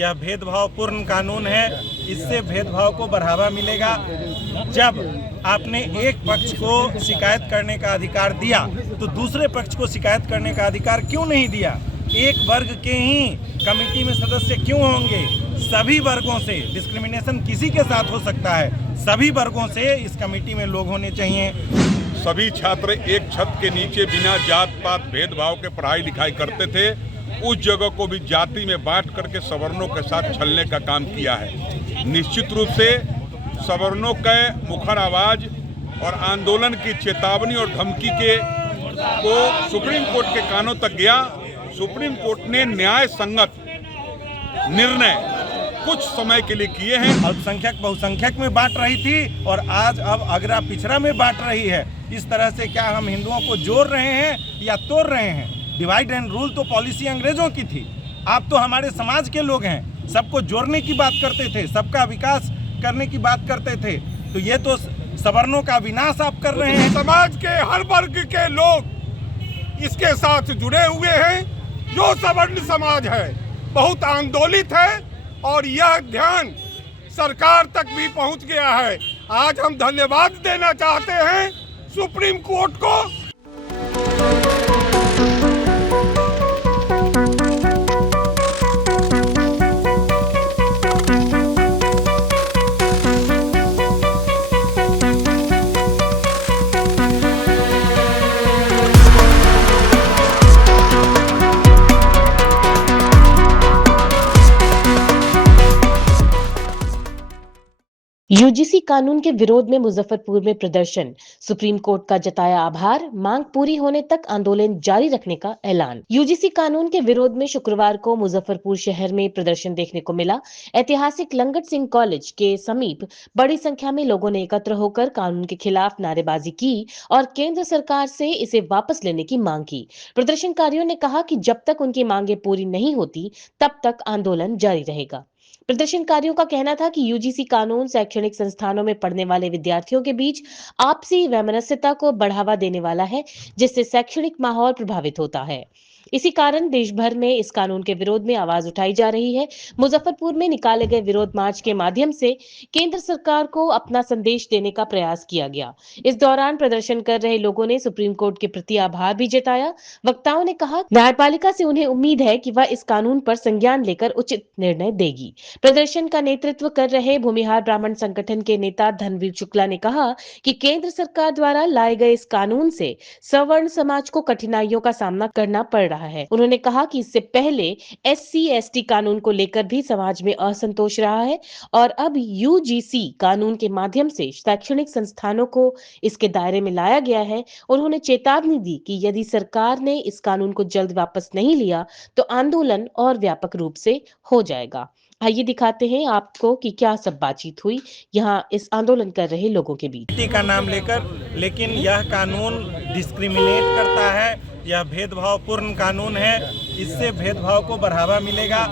यह भेदभावपूर्ण कानून है। इससे भेदभाव को बढ़ावा मिलेगा। जब आपने एक पक्ष को शिकायत करने का अधिकार दिया तो दूसरे पक्ष को शिकायत करने का अधिकार क्यों नहीं दिया? एक वर्ग के ही कमेटी में सदस्य क्यों होंगे? सभी वर्गों से, डिस्क्रिमिनेशन किसी के साथ हो सकता है, सभी वर्गों से इस कमेटी में लोग होने चाहिए। सभी छात्र एक छत के नीचे बिना जात पात भेदभाव के पढ़ाई लिखाई करते थे। उस जगह को भी जाति में बांट करके सवर्णों के साथ छलने का काम किया है। निश्चित रूप से सवर्णों के मुखर आवाज और आंदोलन की चेतावनी और धमकी के को सुप्रीम कोर्ट के कानों तक गया। सुप्रीम कोर्ट ने न्याय संगत निर्णय कुछ समय के लिए किए हैं। अल्पसंख्यक बहुसंख्यक में बांट रही थी और आज अब अगरा पिछड़ा में बांट रही है। इस तरह से क्या हम हिंदुओं को जोड़ रहे हैं या तोड़ रहे हैं? डिवाइड एंड रूल तो पॉलिसी अंग्रेजों की थी। आप तो हमारे समाज के लोग हैं, सबको जोड़ने की बात करते थे, सबका विकास करने की बात करते थे। तो ये तो सवर्णों का विनाश आप कर रहे हैं। समाज के हर वर्ग के लोग इसके साथ जुड़े हुए हैं। जो सवर्ण समाज है बहुत आंदोलित है और यह ध्यान सरकार तक भी पहुंच गया है। आज हम धन्यवाद देना चाहते हैं सुप्रीम कोर्ट को। यूजीसी कानून के विरोध में मुजफ्फरपुर में प्रदर्शन, सुप्रीम कोर्ट का जताया आभार, मांग पूरी होने तक आंदोलन जारी रखने का ऐलान। यूजीसी कानून के विरोध में शुक्रवार को मुजफ्फरपुर शहर में प्रदर्शन देखने को मिला। ऐतिहासिक लंगट सिंह कॉलेज के समीप बड़ी संख्या में लोगों ने एकत्र होकर कानून के खिलाफ नारेबाजी की और केंद्र सरकार से इसे वापस लेने की मांग की। प्रदर्शनकारियों ने कहा कि जब तक उनकी मांगे पूरी नहीं होती तब तक आंदोलन जारी रहेगा। प्रदर्शनकारियों का कहना था कि यूजीसी कानून शैक्षणिक संस्थानों में पढ़ने वाले विद्यार्थियों के बीच आपसी वैमनस्यता को बढ़ावा देने वाला है, जिससे शैक्षणिक माहौल प्रभावित होता है। इसी कारण देश भर में इस कानून के विरोध में आवाज उठाई जा रही है। मुजफ्फरपुर में निकाले गए विरोध मार्च के माध्यम से केंद्र सरकार को अपना संदेश देने का प्रयास किया गया। इस दौरान प्रदर्शन कर रहे लोगों ने सुप्रीम कोर्ट के प्रति आभार भी जताया। वक्ताओं ने कहा, न्यायपालिका से उन्हें उम्मीद है कि वह इस कानून पर संज्ञान लेकर उचित निर्णय देगी। प्रदर्शन का नेतृत्व कर रहे भूमिहार ब्राह्मण संगठन के नेता धनवीर शुक्ला ने कहा कि केंद्र सरकार द्वारा लाए गए इस कानून से सवर्ण समाज को कठिनाइयों का सामना करना पड़ रहा है। उन्होंने कहा कि इससे पहले SC/ST कानून को लेकर भी समाज में असंतोष रहा है और अब यूजीसी कानून के माध्यम से शैक्षणिक संस्थानों को इसके दायरे में लाया गया है। उन्होंने चेतावनी दी कि यदि सरकार ने इस कानून को जल्द वापस नहीं लिया तो आंदोलन और व्यापक रूप से हो जाएगा। आइए दिखाते हैं आपको कि क्या सब बातचीत हुई यहाँ इस आंदोलन कर रहे लोगों के बीच। का नाम लेकर, लेकिन यह कानून डिस्क्रिमिनेट करता है। यह भेदभावपूर्ण कानून है। इससे भेदभाव को बढ़ावा मिलेगा।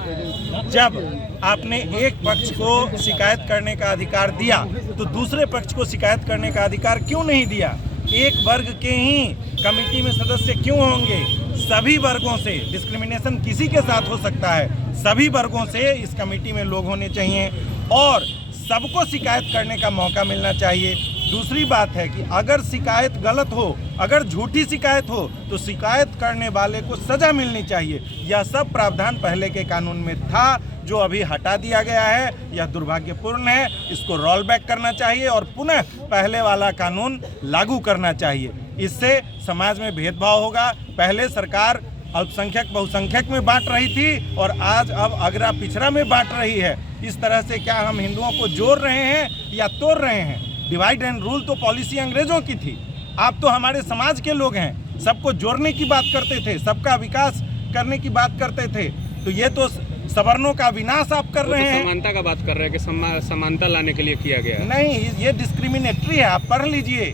जब आपने एक पक्ष को शिकायत करने का अधिकार दिया तो दूसरे पक्ष को शिकायत करने का अधिकार क्यों नहीं दिया? एक वर्ग के ही कमेटी में सदस्य क्यों होंगे? सभी वर्गों से, डिस्क्रिमिनेशन किसी के साथ हो सकता है, सभी वर्गों से इस कमेटी में लोग होने चाहिए और सबको शिकायत करने का मौका मिलना चाहिए। दूसरी बात है कि अगर शिकायत गलत हो, अगर झूठी शिकायत हो तो शिकायत करने वाले को सजा मिलनी चाहिए। यह सब प्रावधान पहले के कानून में था जो अभी हटा दिया गया है। यह दुर्भाग्यपूर्ण है। इसको रोल बैक करना चाहिए और पुनः पहले वाला कानून लागू करना चाहिए। इससे समाज में भेदभाव होगा। पहले सरकार अल्पसंख्यक बहुसंख्यक में बांट रही थी और आज अब अगरा पिछड़ा में बांट रही है। इस तरह से क्या हम हिंदुओं को जोड़ रहे हैं या तोड़ रहे हैं? डिवाइड एंड रूल तो पॉलिसी अंग्रेजों की थी। आप तो हमारे समाज के लोग हैं, सबको जोड़ने की बात करते थे, सबका विकास करने की बात करते थे। तो ये तो सवर्णों का विनाश आप कर रहे हैं। समानता का बात कर रहे हैं कि समानता लाने के लिए किया गया है। नहीं, ये डिस्क्रिमिनेटरी है। आप पढ़ लीजिए,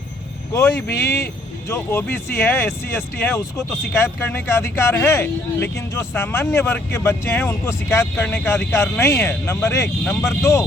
कोई भी जो OBC है, SC/ST है, उसको तो शिकायत करने का अधिकार है, लेकिन जो सामान्य वर्ग के बच्चे हैं उनको शिकायत करने का अधिकार नहीं है। नंबर 1। नंबर 2,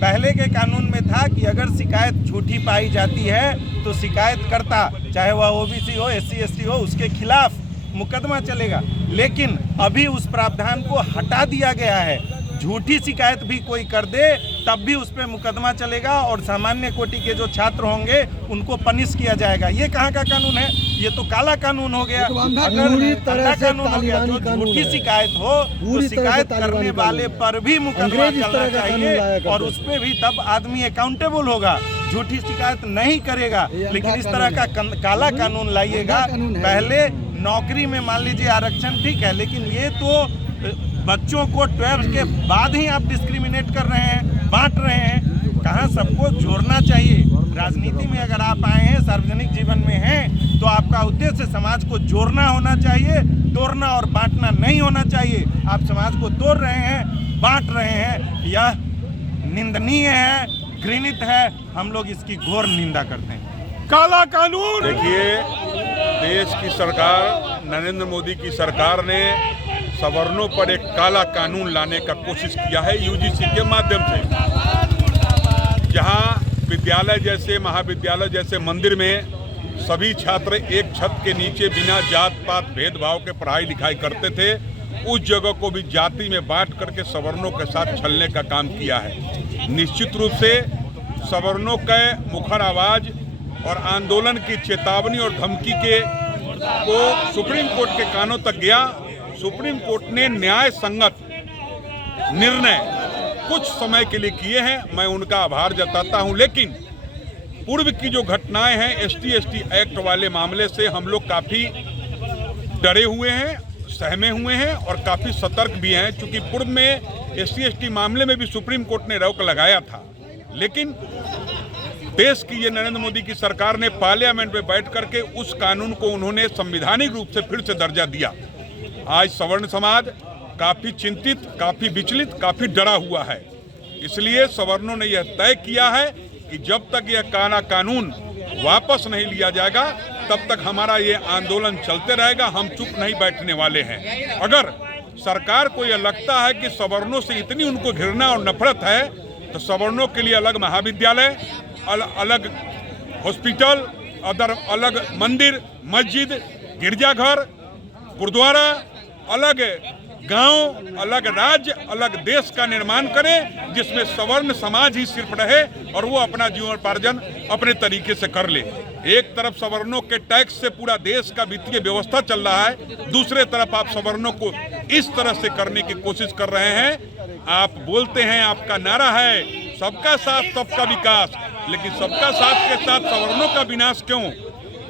पहले के कानून में था कि अगर शिकायत झूठी पाई जाती है तो शिकायतकर्ता, चाहे वह OBC हो, SC/ST हो, उसके खिलाफ मुकदमा चलेगा। लेकिन अभी उस प्रावधान को हटा दिया गया है। झूठी शिकायत भी कोई कर दे तब भी उस पर मुकदमा चलेगा और सामान्य कोटि के जो छात्र होंगे उनको पनिश किया जाएगा। ये कहाँ का कानून है? ये तो काला कानून हो गया। अगर अंधा कानून हो गया, जो झूठी शिकायत हो तो शिकायत करने वाले पर भी मुकदमा चलना चाहिए और उस पर भी तब आदमी अकाउंटेबल होगा, झूठी शिकायत नहीं करेगा। लेकिन इस तरह का काला कानून लाइएगा। पहले नौकरी में मान लीजिए आरक्षण ठीक है, लेकिन ये तो बच्चों को 12 के बाद ही आप डिस्क्रिमिनेट कर रहे हैं, बांट रहे हैं। कहाँ सबको जोड़ना चाहिए। राजनीति में अगर आप आए हैं, सार्वजनिक जीवन में हैं, तो आपका उद्देश्य समाज को जोड़ना होना चाहिए, तोड़ना और बांटना नहीं होना चाहिए। आप समाज को तोड़ रहे हैं, बांट रहे हैं, यह निंदनीय है, घृणित है। हम लोग इसकी घोर निंदा करते हैं। काला कानून। देखिए, देश की सरकार, नरेंद्र मोदी की सरकार ने सवर्णों पर एक काला कानून लाने का कोशिश किया है यूजीसी के माध्यम से। जहां विद्यालय जैसे, महाविद्यालय जैसे मंदिर में सभी छात्र एक छत के नीचे बिना जात पात भेदभाव के पढ़ाई लिखाई करते थे, उस जगह को भी जाति में बांट करके सवर्णों के साथ छलने का काम किया है। निश्चित रूप से सवर्णों के मुखर आवाज और आंदोलन की चेतावनी और धमकी को सुप्रीम कोर्ट के कानों तक गया। सुप्रीम कोर्ट ने न्याय संगत निर्णय कुछ समय के लिए किए हैं, मैं उनका आभार जताता हूं। लेकिन पूर्व की जो घटनाएं हैं, ST एक्ट वाले मामले से हम लोग काफ़ी डरे हुए हैं, सहमे हुए हैं और काफ़ी सतर्क भी हैं। चूंकि पूर्व में ST मामले में भी सुप्रीम कोर्ट ने रोक लगाया था, लेकिन देश की ये नरेंद्र मोदी की सरकार ने पार्लियामेंट में बैठ करके उस कानून को उन्होंने संवैधानिक रूप से फिर से दर्जा दिया। आज सवर्ण समाज काफ़ी चिंतित, काफ़ी विचलित, काफ़ी डरा हुआ है। इसलिए सवर्णों ने यह तय किया है कि जब तक यह काला कानून वापस नहीं लिया जाएगा तब तक हमारा ये आंदोलन चलते रहेगा। हम चुप नहीं बैठने वाले हैं। अगर सरकार को यह लगता है कि सवर्णों से इतनी उनको घृणा और नफरत है, तो सवर्णों के लिए अलग महाविद्यालय, अलग हॉस्पिटल, अलग मंदिर, मस्जिद, गिरजाघर, गुरुद्वारा, अलग गांव, अलग राज्य, अलग देश का निर्माण करें, जिसमें सवर्ण समाज ही सिर्फ रहे और वो अपना जीवनोपार्जन अपने तरीके से कर ले। एक तरफ सवर्णों के टैक्स से पूरा देश का वित्तीय व्यवस्था चल रहा है, दूसरे तरफ आप सवर्णों को इस तरह से करने की कोशिश कर रहे हैं। आप बोलते हैं, आपका नारा है सबका साथ सबका विकास, लेकिन सबका साथ के साथ सवर्णों का विनाश क्यों?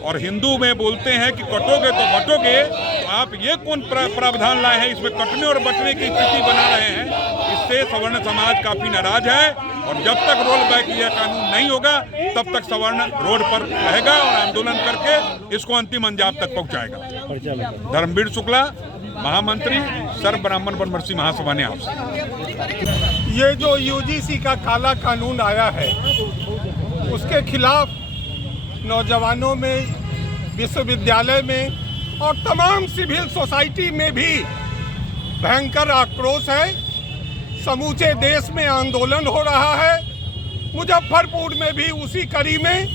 और हिंदू में बोलते हैं कि कटोगे तो बटोगे, तो आप ये कौन प्रावधान लाए हैं? इसमें कटने और बटने की स्थिति बना रहे हैं। इससे सवर्ण समाज काफी नाराज है और जब तक रोल बैक यह कानून नहीं होगा तब तक सवर्ण रोड पर रहेगा और आंदोलन करके इसको अंतिम अंजाम तक पहुंचाएगा। धर्मवीर शुक्ला, महामंत्री, सर्व ब्राह्मण वनमर्सी महासभा ने आपसे। ये जो यूजीसी का काला कानून आया है, उसके खिलाफ नौजवानों में, विश्वविद्यालय में और तमाम सिविल सोसाइटी में भी भयंकर आक्रोश है। समूचे देश में आंदोलन हो रहा है। मुजफ्फरपुर में भी उसी कड़ी में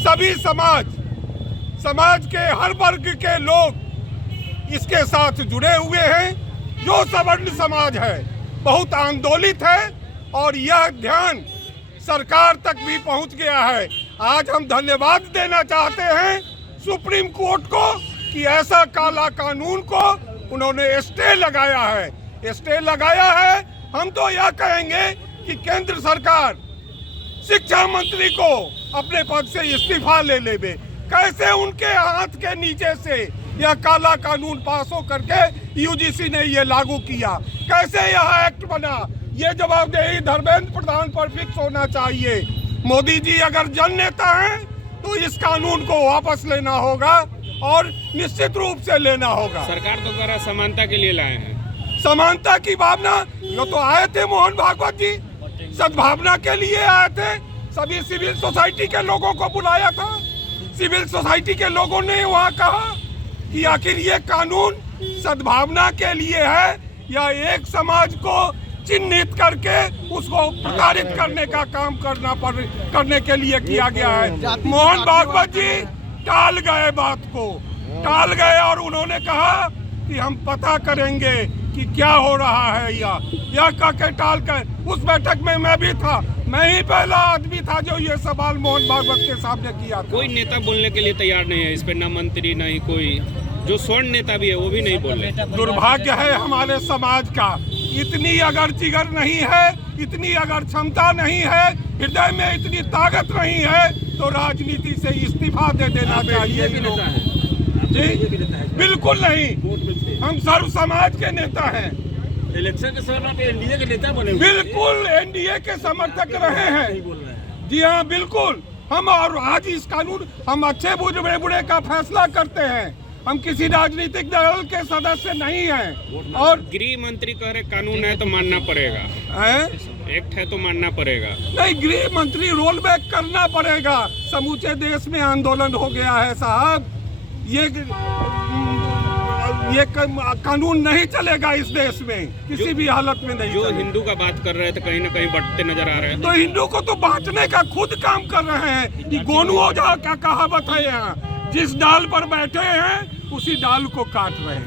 सभी समाज के हर वर्ग के लोग इसके साथ जुड़े हुए हैं। जो सवर्ण समाज है बहुत आंदोलित है और यह ध्यान सरकार तक भी पहुंच गया है। आज हम धन्यवाद देना चाहते हैं सुप्रीम कोर्ट को कि ऐसा काला कानून को उन्होंने स्टे लगाया है। स्टे लगाया है। हम तो यह कहेंगे कि केंद्र सरकार शिक्षा मंत्री को अपने पद से इस्तीफा ले लेवे। कैसे उनके हाथ के नीचे से यह काला कानून पास हो करके यूजीसी ने यह लागू किया? कैसे यह एक्ट बना? ये जवाबदेही धर्मेंद्र प्रधान पर फिक्स होना चाहिए। मोदी जी अगर जननेता हैं तो इस कानून को वापस लेना होगा और निश्चित रूप से लेना होगा। सरकार तो कह रहा समानता के लिए लाए हैं। समानता की भावना, ये तो आए थे मोहन भागवत जी, सद्भावना के लिए आए थे। सभी सिविल सोसाइटी के लोगों को बुलाया था। सिविल सोसाइटी के लोगों ने वहाँ कहा कि आखिर ये कानून सद्भावना के लिए है या एक समाज को चिन्हित करके उसको प्रताड़ित करने का काम करने के लिए किया गया है। मोहन भागवत जी टाल गए, बात को टाल गए और उन्होंने कहा कि हम पता करेंगे कि क्या हो रहा है यह काके टाल कर। उस बैठक में मैं भी था, मैं ही पहला आदमी था जो ये सवाल मोहन भागवत के सामने किया था। कोई नेता बोलने के लिए तैयार नहीं है इस पे, न मंत्री न ही कोई जो स्वर्ण नेता भी है वो भी नहीं बोल रहे। दुर्भाग्य है हमारे समाज का, इतनी अगर जिगर नहीं है, इतनी अगर क्षमता नहीं है, हृदय में इतनी ताकत नहीं है तो राजनीति से इस्तीफा दे देना चाहिए। जी बिल्कुल नहीं, हम सर्व समाज के नेता हैं। इलेक्शन के समय पे एनडीए के नेता बने बिल्कुल एनडीए के समर्थक रहे हैं। जी हाँ बिल्कुल, हम और आज इस कानून हम अच्छे बुरे का फैसला करते हैं। हम किसी राजनीतिक दल के सदस्य नहीं हैं। और गृह मंत्री कह रहे कानून है तो मानना पड़ेगा, एक्ट है तो मानना पड़ेगा। नहीं, गृह मंत्री रोल बैक करना पड़ेगा। समूचे देश में आंदोलन हो गया है साहब, ये कानून नहीं चलेगा इस देश में, किसी भी हालत में नहीं। जो हिंदू का बात कर रहे थे कहीं ना कहीं बढ़ते नजर आ रहे हैं। तो हिंदू को तो बांटने का खुद काम कर रहे हैं। ये गोनू ओझा क्या कहावत है, यहाँ जिस डाल पर बैठे हैं उसी डाल को काट रहे हैं।